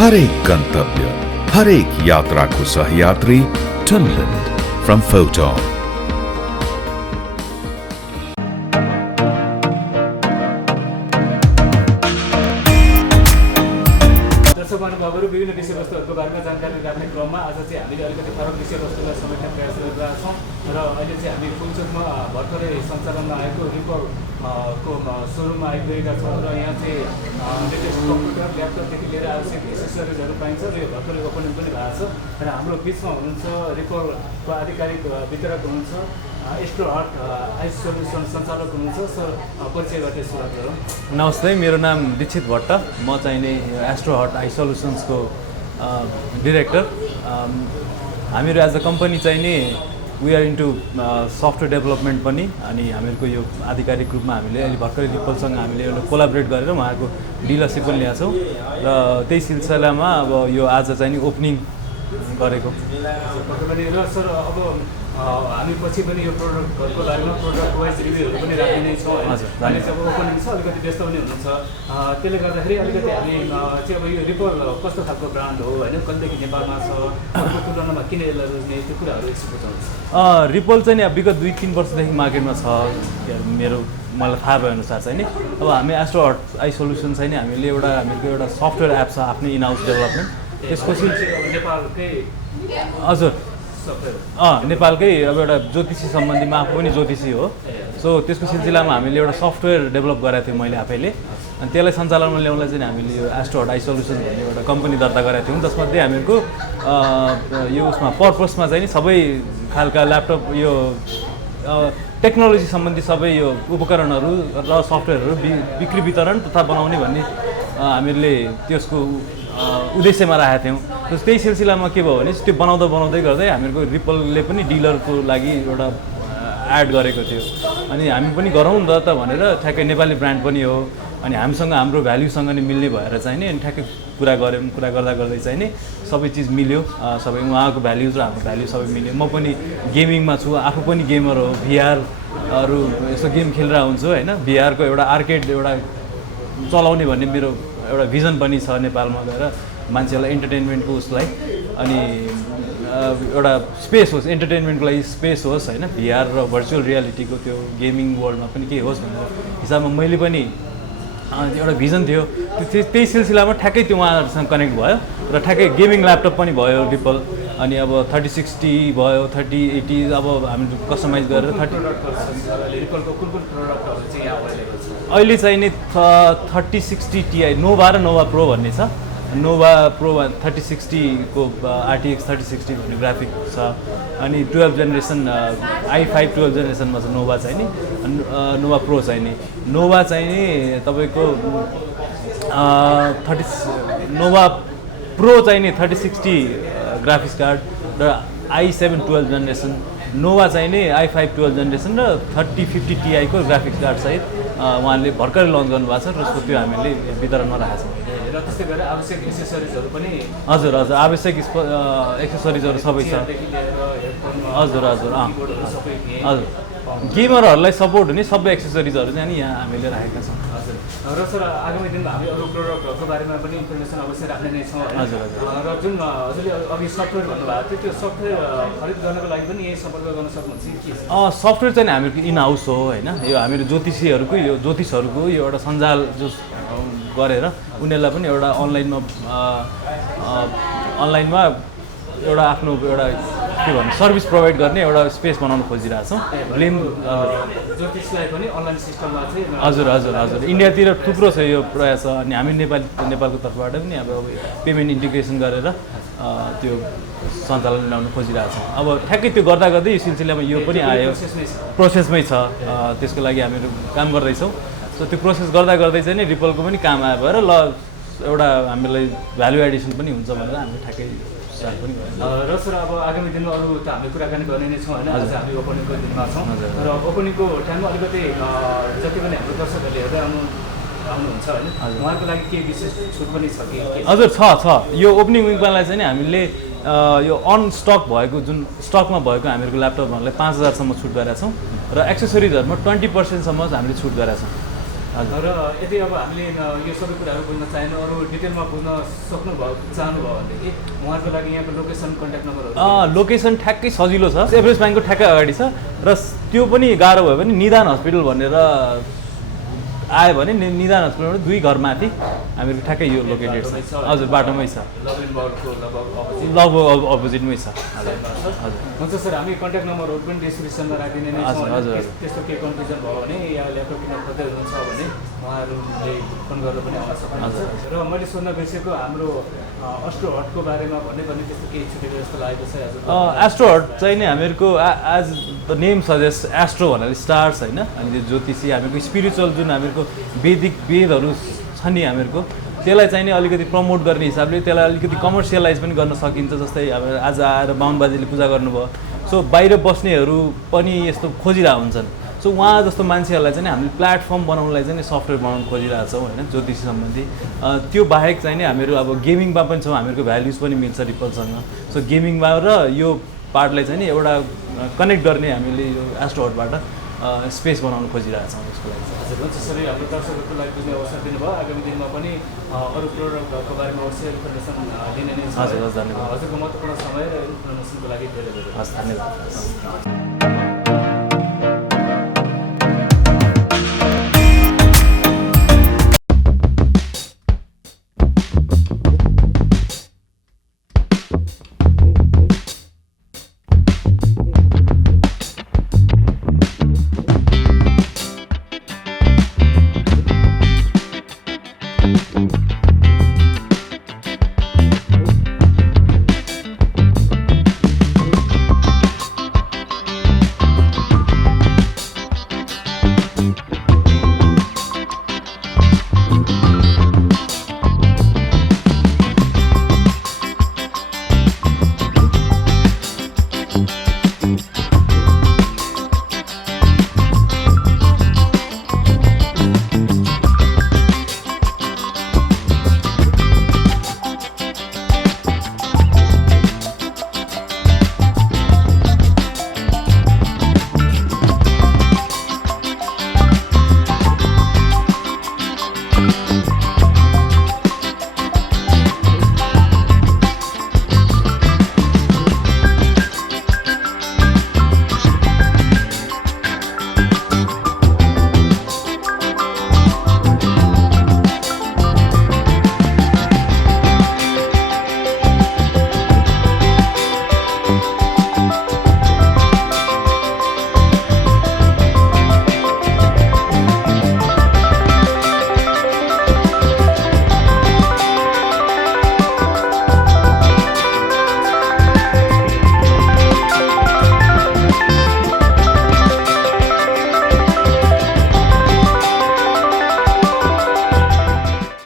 हर एक गंतव्य, हर एक यात्रा को सहयात्री टनलैंड फ्रॉम फोटोन। दर्शक महानुभावहरू विभिन्न विषयवस्तुहरूको बारेमा जानकारी राख्ने क्रममा आज चाहिँ हामीले अलिकति फरक विषयवस्तुलाई समेट्ने प्रयास गरिरहेका छौँ र अहिले चाहिँ हामी फुलचोकमा भर्खरै सञ्चालनमा आएको रिपल को सोरुममा आइपुगेका छौँ र यहाँ चाहिँ लेटेस्ट कम्प्युटर ल्यापटपदेखि लिएर आवश्यक एसेसरिजहरू पाइन्छ र यो भर्खरै ओपनिङ पनि भएको छ र हाम्रो बिचमा हुनुहुन्छ रिपलको आधिकारिक वितरक हुनुहुन्छ एस्ट्रो हट आइस सोल्युसन सञ्चालक हुनुहुन्छ। सर परिचय गर्दै सुरुवात गरौँ। नमस्ते, मेरो नाम दीक्षित भट्ट, म चाहिँ नि एस्ट्रो हट आइस सोल्युसन्सको डिरेक्टर। हामीहरू एज अ कम्पनी चाहिँ नि we are into software development पनि, अनि हामीहरूको यो आधिकारिक रूपमा हामीले अहिले भर्खरै रिपलसँग हामीले एउटा कोलाबरेट गरेर उहाँको डिलरसिप पनि ल्याएको छौँ र त्यही सिलसिलामा अब यो आज चाहिँ नि ओपनिङ गरेको। र सर अब हामी पछि पनि यो प्रोडक्टहरूको बारेमा प्रोडक्ट वाइज रिभ्यूहरू पनि राख्ने नै छौँ। अहिले चाहिँ अब ओपनिङ छ, अलिकति व्यस्त पनि हुनुहुन्छ, त्यसले गर्दाखेरि अलिकति हामी चाहिँ अब यो रिपल कस्तो खालको ब्रान्ड हो होइन, कहिलेदेखि नेपालमा छ, अर्को तुलनामा किन यसलाई रोज्ने, त्यो कुराहरू एकछिन बताउनुहोस्। रिपल चाहिँ नि विगत 2-3 वर्षदेखि मार्केटमा छ, मलाई थाहा भएअनुसार चाहिँ नि अब हामी एस्ट्रो हट आइस सोल्युसन चाहिँ नि हामीहरूको एउटा सफ्टवेयर एप छ आफ्नै इन हाउस डेभलपमेन्ट। त्यसको नेपालकै हजुर नेपालकै अब एउटा ज्योतिषी सम्बन्धीमा आफू पनि ज्योतिषी हो, सो त्यसको सिलसिलामा हामीले एउटा सफ्टवेयर डेभलप गरेको थियौँ मैले आफैले, अनि त्यसलाई सञ्चालनमा ल्याउनलाई चाहिँ हामीले यो एस्ट्रो हट आइस सोल्युसन भन्ने एउटा कम्पनी दर्ता गरेका थियौँ, जसमध्ये हामीहरूको यो उसमा पर्पसमा चाहिँ नि सबै खालका ल्यापटप यो टेक्नोलोजी सम्बन्धी सबै यो उपकरणहरू र सफ्टवेयरहरू बिक्री वितरण तथा बनाउने भन्ने हामीले त्यसको उद्देश्यमा राखेका थियौँ। त्यही सिलसिलामा के भयो भने त्यो बनाउँदै गर्दै हामीहरूको रिपलले पनि डिलरको लागि एउटा एड गरेको थियो, अनि हामी पनि गरौँ न त भनेर ठ्याक्कै नेपाली ब्रान्ड पनि हो, अनि हामीसँग हाम्रो भ्याल्युसँग नि मिल्ने भएर चाहिँ नि अनि ठ्याक्कै कुरा गर्दै चाहिँ नि सबै चिज मिल्यो, सबै उहाँको भ्याल्युज र हाम्रो भ्याल्यु सबै मिल्यो। म पनि गेमिङमा छु, आफू पनि गेमर हो, भिआरहरू यस्तो गेम खेलेर हुन्छु होइन, भिआरको एउटा आर्केड एउटा चलाउने भन्ने मेरो एउटा भिजन पनि छ नेपालमा गएर मान्छेहरूलाई इन्टरटेनमेन्टको उसलाई, अनि एउटा स्पेस होस् इन्टरटेनमेन्टको लागि स्पेस होस् होइन, भिआर र भर्चुअल रियालिटीको त्यो गेमिङ वर्ल्डमा पनि केही होस् भनेर हिसाबमा मैले पनि एउटा भिजन थियो। त्यही सिलसिलामा ठ्याक्कै त्यो उहाँहरूसँग कनेक्ट भयो र ठ्याक्कै गेमिङ ल्यापटप पनि भयो रिपल, अनि अब 3060 भयो, 3080 अब हामी कस्टमाइज गरेर अहिले चाहिँ नि 3060 Ti नोभा र नोभा प्रो भन्ने छ। नोभा प्रो 3060 को RTX 3060 भन्ने ग्राफिक छ, अनि 12 जेनेरेसन i5 12 जेनेरेसनमा छ नोभा चाहिँ नि, नोभा प्रो चाहिँ नि, नोभा चाहिँ नि तपाईँको नोभा प्रो चाहिँ नि 3060 ग्राफिक्स कार्ड र i7 12 जेनेरेसन, नोभा चाहिँ नि i5 12 जेनेरेसन र 3050 Ti को ग्राफिक्स कार्ड सहित उहाँले भर्खरै लन्च गर्नुभएको छ र त्यो हामीले वितरणमा राखेको छौँ। र त्यस्तै गरेर आवश्यक एसेसरिजहरू पनि हजुर आवश्यक एक्सेसरिजहरू सबै छ। हजुर गेमरहरूलाई सपोर्ट हुने सबै एक्सेसरिजहरू चाहिँ यहाँ हामीले राखेका छौँ। हजुर र सर आगामी दिनमा हामी अरू प्रोडक्टहरूको बारेमा पनि इन्फर्मेसन अवश्य राख्ने नै छौँ। हजुर र जुन हजुरले अघि सफ्टवेयर भन्नुभएको थियो, त्यो सफ्टवेयर खरिद गर्नको लागि पनि यही सम्पर्क गर्न सक्नुहुन्छ कि? सफ्टवेयर चाहिँ हामीहरूको इन हाउस हो होइन, यो हामीहरू ज्योतिषीहरूको यो ज्योतिषहरूको यो एउटा सञ्जाल जो गरेर उनीहरूलाई पनि एउटा अनलाइनमा एउटा आफ्नो एउटा के भन्नु सर्भिस प्रोभाइड गर्ने एउटा स्पेस बनाउन खोजिरहेको छौँ। ज्योतिषलाई पनि अनलाइन सिस्टममा चाहिँ हजुर इन्डियातिर थुप्रो छ यो प्रयास, अनि हामी नेपालको तर्फबाट पनि अब पेमेन्ट इन्टिग्रेसन गरेर त्यो सञ्चालन ल्याउन खोजिरहेको छौँ। अब ठ्याक्कै त्यो गर्दै यो सिलसिलामा यो पनि आयो, प्रोसेसमै छ, त्यसको लागि हामीहरू काम गर्दैछौँ। सो त्यो प्रोसेस गर्दै चाहिँ नि रिपलको पनि काम आयो भएर ल एउटा हामीलाई भ्यालु एडिसन पनि हुन्छ भनेर हामीले ठ्याक्कै स्टार्ट पनि गर्यौँ। र सर अब आगामी दिनमा अरू त हामी कुराकानी गर्ने नै छौँ होइन, आज हामी ओपनिङको दिनमा छौँ र ओपनिङको टाइममा अलिकति जति पनि हाम्रो दर्शकहरूले हेर्दै आउनुहुन्छ होइन, उहाँको लागि के विशेष छुट पनि छ कि? हजुर छ यो ओपनिङ विकलाई चाहिँ नि हामीले यो अन स्टक भएको जुन स्टकमा भएको हामीहरूको ल्यापटपहरूलाई 5000 सम्म छुट गरेका छौँ र एक्सेसरिजहरूमा 20% सम्म हामीले छुट गरेका छौँ। र यदि अब हामीले यो सबै कुराहरू बुझ्न चाहेन अरू डिटेलमा बुझ्न चाहनुभयो भनेदेखि उहाँहरूको लागि यहाँको लोकेसन कन्ट्याक्ट नम्बरहरू लोकेसन ठ्याक्कै सजिलो छ एभरेज ब्याङ्कको ठ्याक्कै अगाडि छ र त्यो पनि गाह्रो भयो भने निदान हस्पिटल भनेर आयो भने निदान हस्पिटलबाट 2 घर माथि हामीहरूको ठ्याक्कै यो लोकेटेड छ हजुर बाटोमै छ लगभग अपोजिटमै छ हुन्छ सर हामी कन्ट्याक्ट नम्बरहरू पनि डिस्क्रिप्सनमा राखिदिने नै छौँ त्यस्तो केही कन्फ्युजन भयो भने या ल्यापटप किन खोज्दै हुनुहुन्छ भने उहाँहरूले फोन गरेर पनि आउन सक्नुहुन्छ र मैले सोध्न बिर्सेको हाम्रो अस्ट्रो हटको बारेमा भन्ने त्यस्तो केही छुटेको जस्तो लागेको छ एस्ट्रो हट चाहिँ नि हामीहरूको as the name suggest astro भनेर स्टार्स होइन अनि त्यो ज्योतिषी हामीहरूको स्पिरिचुअल जुन हामीहरूको वैदिक वेदहरू छ नि हामीहरूको त्यसलाई चाहिँ नि अलिकति प्रमोट गर्ने हिसाबले त्यसलाई अलिकति कमर्सियलाइज पनि गर्न सकिन्छ जस्तै अब आज आएर बाहुन बाजेले पूजा गर्नुभयो सो बाहिर बस्नेहरू पनि यस्तो खोजिरहेको हुन्छन् सो उहाँ जस्तो मान्छेहरूलाई चाहिँ हामीले प्लेटफर्म बनाउनलाई चाहिँ सफ्टवेयर बनाउनु खोजिरहेको छौँ होइन ज्योतिषी सम्बन्धी त्यो बाहेक चाहिँ नि हामीहरू अब गेमिङमा पनि छौँ हामीहरूको भ्याल्युज पनि मिल्छ रिपलसँग सो गेमिङमा र यो पार्टलाई चाहिँ नि एउटा कनेक्ट गर्ने हामीले यो एस्ट्रोहटबाट स्पेस बनाउनु खोजिरहेको छौँ यसको लागि हजुर हुन्छ सर हाम्रो दर्शकहरूको लागि बुझ्ने अवसर दिनुभयो आगामी दिनमा पनि अरू प्रोडक्टहरूको बारेमा अवश्य इन्फर्मेसन दिने नै छ हजुर धन्यवाद हजुरको महत्त्वपूर्ण समय र इन्फर्मेसनको लागि धेरै धेरै हस् धन्यवाद